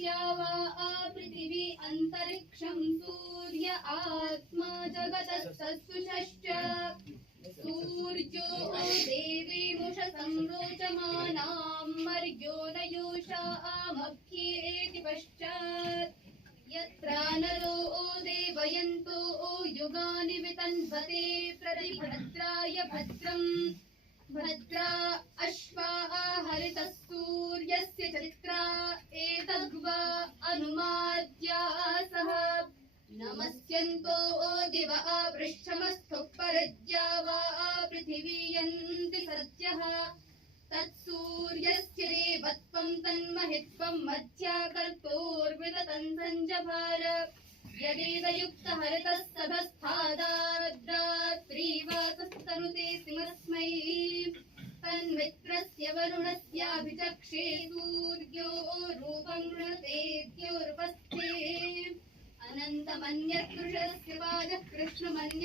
द्यावा पृथिवी अन्तरिक्षं सूर्य आत्मा जगतस्तुषश्च सूर्यो देवीमुष संरोचमानां मर्यो न योषामभ्येति पश्चात् यत्र नरो देवयन्तो युगानि वितन्वते प्रतिभद्राय भद्रम् भद्रा अश्वा हरितः सूर्यस्य चित्रा एतद्वा अनुमाद्यासः नमस्यन्तो दिव पृष्ठमस्थुः परज्या वा पृथिवी यन्ति सद्यः तत्सूर्यस्य देवत्वं तन्महित्वं मध्याकर्तोर्विदतं सञ्जभार यदेदयुक्तहरितः सभस्थादाद्रात्रीवासस्तनुते सिमस्मै तन्मित्रस्य वरुणस्याभिचक्षे सूर्यो रूपं गृणतेत्योर्वस्थे अनन्तमन्यत्पुरुषस्य पादः कृष्णमन्य